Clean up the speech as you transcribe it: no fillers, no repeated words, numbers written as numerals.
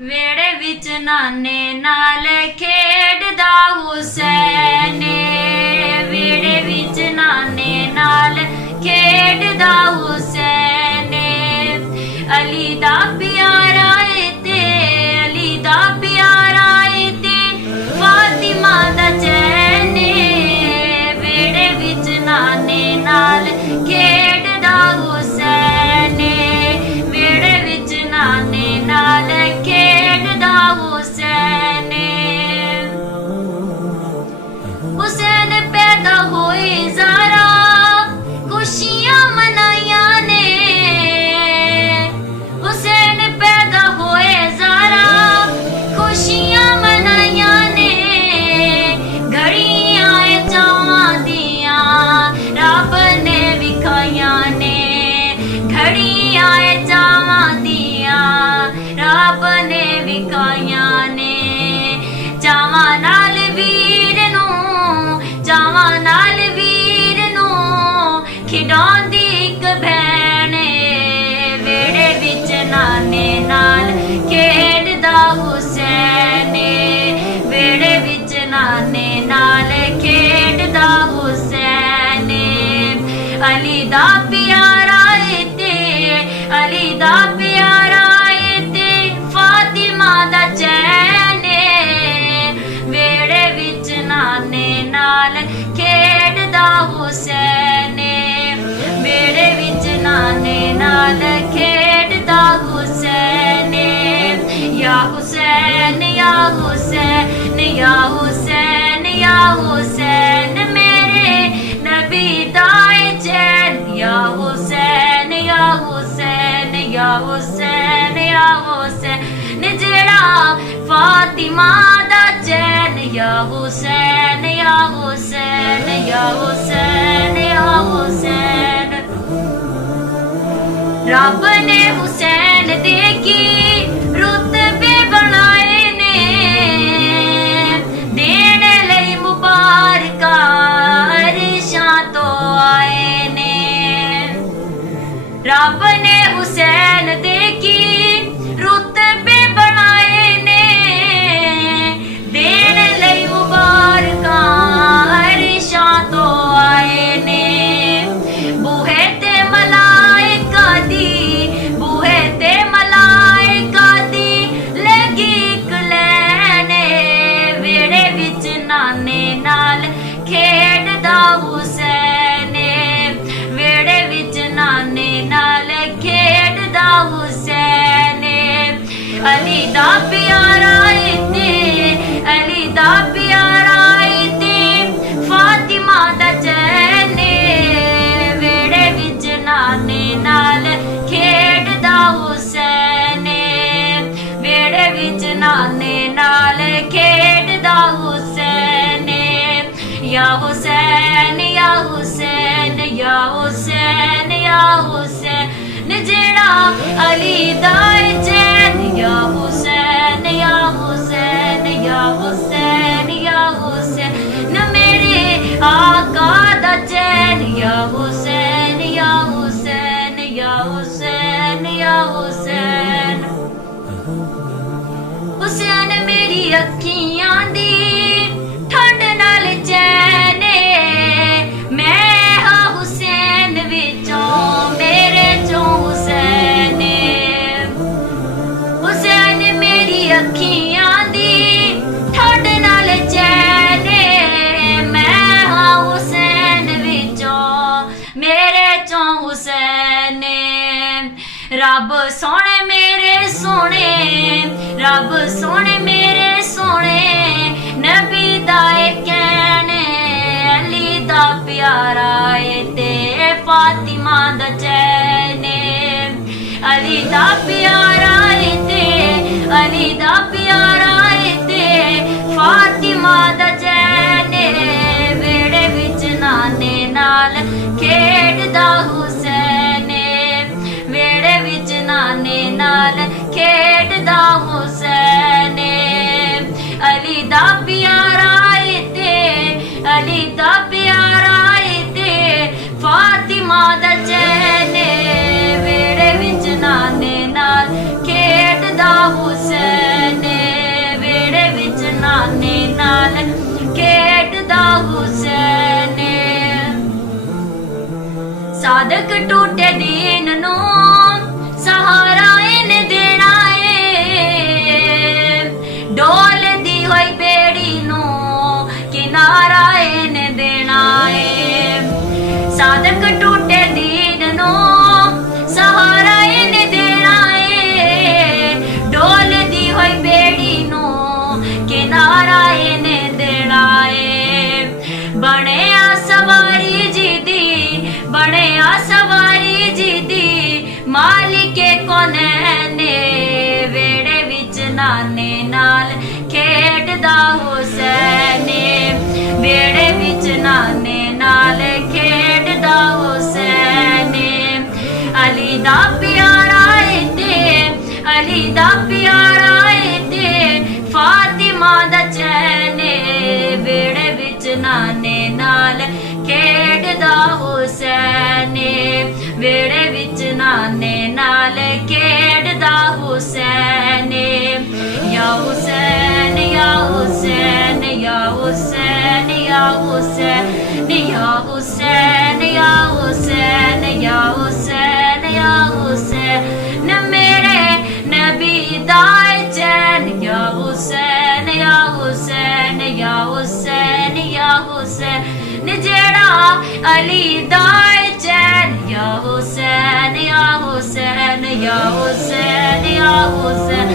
ਵੇੜੇ ਵਿੱਚ ਨਾਨੇ ਨਾਲ ਖੇਡਦਾ ਹੁਸੈਨ, ਵੇੜੇ ਵਿੱਚ ਨਾਨੇ ਨਾਲ ਖੇਡਦਾ ਹੁਸੈਨ। ਅਲੀ ਦਾ ਪਿਆਰਾ ਏ ਤੇ ਅਲੀ ਦਾ ਪਿਆਰਾ ਏ ਤੇ ਫਾਤਿਮਾ ਦਾ ਚੈਨ, ਵੇੜੇ ਵਿੱਚ ਨਾਨੇ ਨਾਲ ਖੇਡਦਾ ਹੁਸੈਨ, ਵੇੜੇ ਵਿੱਚ ਨਾਨੇ ਨਾਲ ਖੇਡਦਾ ਹੁਸੈਨ। ਹੁਸੈਨ ਪੈਦਾ ਹੋਏ ਜ਼ਾਰਾ ਖੁਸ਼ੀਆਂ ਮਨਾਈਆਂ ਨੇ, ਹੁਸੈਨ ਪੈਦਾ ਹੋਏ ਜ਼ਾਰਾ ਖੁਸ਼ੀਆਂ ਮਨਾਈਆਂ ਨੇ। ਘੜੀਆਂ ਏ ਚਾਵਾਂ ਦੀਆਂ ਰੱਬ ਨੇ ਵਿਖਾਈਆਂ ਨੇ, ਘੜੀਆਂ ਏ ਚਾਵਾਂ ਦੀਆਂ ਰੱਬ ਨੇ ਵਿਖਾਈਆਂ ਨੇ। ਚਾਵਾਂ ਨਾਲ ਵੀਰ ਨੂੰ, ਚਾਵਾਂ ਨਾਲ ਵੀਰ ਨੂੰ ਖਿਡਾਉਂਦੀ ਇੱਕ ਭੈਣ, ਵੇੜੇ ਵਿੱਚ ਨਾਨੇ ਨਾਲ ਖੇਡਦਾ ਹੁਸੈਨ, ਵੇੜੇ ਵਿੱਚ ਨਾਨੇ ਨਾਲ ਖੇਡਦਾ ਹੁਸੈਨ। ਅਲੀ ਦਾ ਪਿਆਰਾ ਏ ਤੇ ਅਲੀ ਦਾ ਪਿਆਰਾ ਏ ਤੇ ਫਾਤਿਮਾ ਦਾ ਚੈਨ, ਵੇੜੇ ਵਿੱਚ ਨਾਨੇ ਨਾਲ ਖੇਡਦਾ ਹੁਸੈਨ, ਵੇੜੇ ਵਿੱਚ ਨਾਨੇ ਨਾਲ ਖੇਡਦਾ ਹੁਸੈਨ। ਯਾ ਹੁਸੈਨ ਯਾ ਹੁਸੈਨ ਯਾ ਹੁਸੈਨ ਯਾ ਹੁਸੈਨ, ਮੇਰੇ ਨਬੀ ਦਾ ਏ ਚੈਨ। ਯਾ ਹੁਸੈਨ ਯਾ ਹੁਸੈਨ ਯਾ ਹੁਸੈਨ ਯਾ ਹੁਸੈਨ, ਜਿਹੜਾ ਫਾਤਿਮਾ ਦਾ ਚੈਨ। ਯਾ ਹੁਸੈਨ ਯਾ ਹੁਸੈਨ ਯਾ ਹੁਸੈਨ ਯਾ ਹੁਸੈਨ। ਰੱਬ ਨੇ ਹੁਸੈਨ ਦੇ ਕੀ ਰੁਤਬੇ ਬਣਾਏ ਨੇ, ਦੇਣ ਲਈ ਮੁਬਾਰਕਾਂ ਅਰਸ਼ਾਂ ਤੋਂ ਆਏ ਨੇ। ਰੱਬ ਨੇ ਹੁਸੈਨ ਦੇ ਕੀ ਰੁਤਬੇ ਬਣਾਏ ਨੇ, ਦੇਣ ਲਈ ਮੁਬਾਰਕਾਂ ਅਰਸ਼ਾਂ ਤੋਂ ਆਏ ਨੇ। ਬੂਹੇ ਤੇ ਮਲਾਇਕਾ ਦੀ, ਬੂਹੇ ਤੇ ਮਲਾਇਕਾ ਦੀ ਲੱਗੀ ਇੱਕ ਲੈਨ, ਵੇੜੇ ਵਿੱਚ ਨਾਨੇ ਨਾਲ ਖੇਡਦਾ ਹੁਸੈਨ, ਵੇੜੇ ਵਿੱਚ ਨਾਨੇ ਨਾਲ ਖੇਡਦਾ ਹੁਸੈਨ। ਅਲੀ ਦਾ ਪਿਆਰਾ ਏ ਤੇ ਅਲੀ ਦਾ ਪਿਆਰਾ ਏ ਤੇ ਫਾਤਿਮਾ ਦਾ ਚੈਨ, ਵੇੜੇ ਵਿੱਚ ਨਾਨੇ ਨਾਲ ਖੇਡਦਾ ਹੁਸੈਨ, ਵੇੜੇ ਵਿੱਚ ਨਾਨੇ ਨਾਲ ਖੇਡਦਾ ਹੁਸੈਨ। ਯਾ ਹੁਸੈਨ ਯਾ ਹੁਸੈਨ ਯਾ ਹੁਸੈਨ ਯਾ ਹੁਸੈਨ, ਜਿਹੜਾ ਅਲੀ ਦਾ ਏ ਚੈਨ। ਯਾ ਹੁਸੈਨ ਯਾ ਹੁਸੈਨ ਯਾ ਹੁਸੈਨ ਯਾ ਹੁਸੈਨ, ਮੇਰੇ ਆਕਾ ਦਾ ਚੈਨ। ਯਾ ਹੁਸੈਨ ਯਾ ਹੁਸੈਨ ਯਾ ਹੁਸੈਨ ਯਾ ਹੁਸੈਨ। ਹੁਸੈਨ ਮੇਰੀ ਅੱਖੀਆਂ ਦੀ ਠੰਡ ਨਾਲ ਚੈਨ, ਮੈਂ ਹਾਂ ਹੁਸੈਨ ਵਿੱਚੋਂ ਮੇਰੇ ਚੋਂ ਹੁਸੈਨ। ਹੁਸੈਨ ਮੇਰੀ ਅੱਖੀਆਂ ਦੀ ਠੰਡ ਨਾਲ ਚੈਨ, ਮੈਂ ਹਾਂ ਹੁਸੈਨ ਵਿੱਚੋਂ ਮੇਰੇ ਚੋਂ ਹੁਸੈਨ। ਰੱਬ ਸੋਹਣੇ ਮੇਰੇ ਸੋਹਣੇ, ਰੱਬ ਸੋਹਣੇ ਮੇਰੇ ਸੋਹਣੇ, ਨਬੀ ਦਾ ਏ ਕਹਿਣ। ਅਲੀ ਦਾ ਪਿਆਰਾ ਏ ਤੇ ਫਾਤਿਮਾ ਦਾ ਚੈਨ, ਅਲੀ ਦਾ ਪਿਆਰਾ ਏ ਤੇ ਅਲੀ ਦਾ ਪਿਆਰਾ ਏ ਤੇ ਫਾਤਿਮਾ ਦਾ ਚੈਨ, ਵੇੜੇ ਵਿੱਚ ਨਾਨੇ ਨਾਲ ਖੇਡਦਾ ਹੁਸੈਨ, ਵੇੜੇ ਵਿੱਚ ਨਾਨੇ ਸਾਦਕ ਟੂਟੇ ਦੀਨ ਨੂੰ ਸਹਾਰਾ ਇਹਨੇ ਦੇਣਾ ਏ, ਡੋਲਦੀ ਹੋਈ ਬੇੜੀ ਨੂੰ ਕਿਨਾਰਾ ਇਹਨੇ ਦੇਣਾ ਏ। ਸਾਦਕ ਟੂਟੇ ਦੀਨ ਨੂੰ ਸਹਾਰਾ ਇਹਨੇ ਦੇਣਾ ਏ, ਡੋਲਦੀ ਹੋਈ ਬੇੜੀ ਨੂੰ ਕਿਨਾਰਾ ਇਹਨੇ ਦੇਣਾ ਏ। ਬਣਿਆ ਸਵਾਰੀ ਜੀ ਦੀ, ਬਣਿਆ ਸਵਾਰੀ ਜੀ ਦੀ, ਮਾਲਿਕੇ ਕੋਨੇ ਨੇ, ਵੇੜੇ ਵਿੱਚ ਨਾਨੇ ਨਾਲ ਖੇਡਦਾ ਹੁਸੈਨ, ਵੇੜੇ ਵਿੱਚ ਨਾਨੇ ਨਾਲ ਖੇਡਦਾ ਹੁਸੈਨ। ਅਲੀ ਦਾ ਪਿਆਰਾ ਏ ਤੇ, ਅਲੀ ਦਾ ਪਿਆਰਾ ਏ ਤੇ, ਫਾਤਿਮਾ ਦਾ ਚੈਨ, ਵੇੜੇ ਵਿੱਚ ਨਾਨੇ ਨਾਲ ਖੇਡਦਾ ਹੁਸੈਨ, ਵੇੜੇ ਵਿੱਚ ਨਾਨੇ ਨਾਲ ਖੇਡਦਾ ਹੁਸੈਨ। ਯਾ ਹੁਸੈਨ ਯਾ ਹੁਸੈਨ ਯਾ ਹੁਸੈਨ ਯਾ ਹੁਸੈਨ ਯਾ ਹੁਸੈਨ ਯਾ ਹੁਸੈਨ ਯਾ ਹੁਸੈਨ ਯਾ ਹੁਸੈਨ, ਮੇਰੇ ਨਬੀ ਦਾ ਚੈਨ। ਯਾ ਹੁਸੈਨ ਯਾ ਹੁਸੈਨ ਯਾ ਹੁਸੈਨ ਯਾ ਹੁਸੈਨ, ਜਿਹੜਾ ਅਲੀ ਦਾ ਚੈਨ। ਯਾ ਹੁਸੈਨ ਯਾ ਹੁਸੈਨ ਯਾ ਹੁਸੈਨ ਯਾ ਹੁਸੈਨ,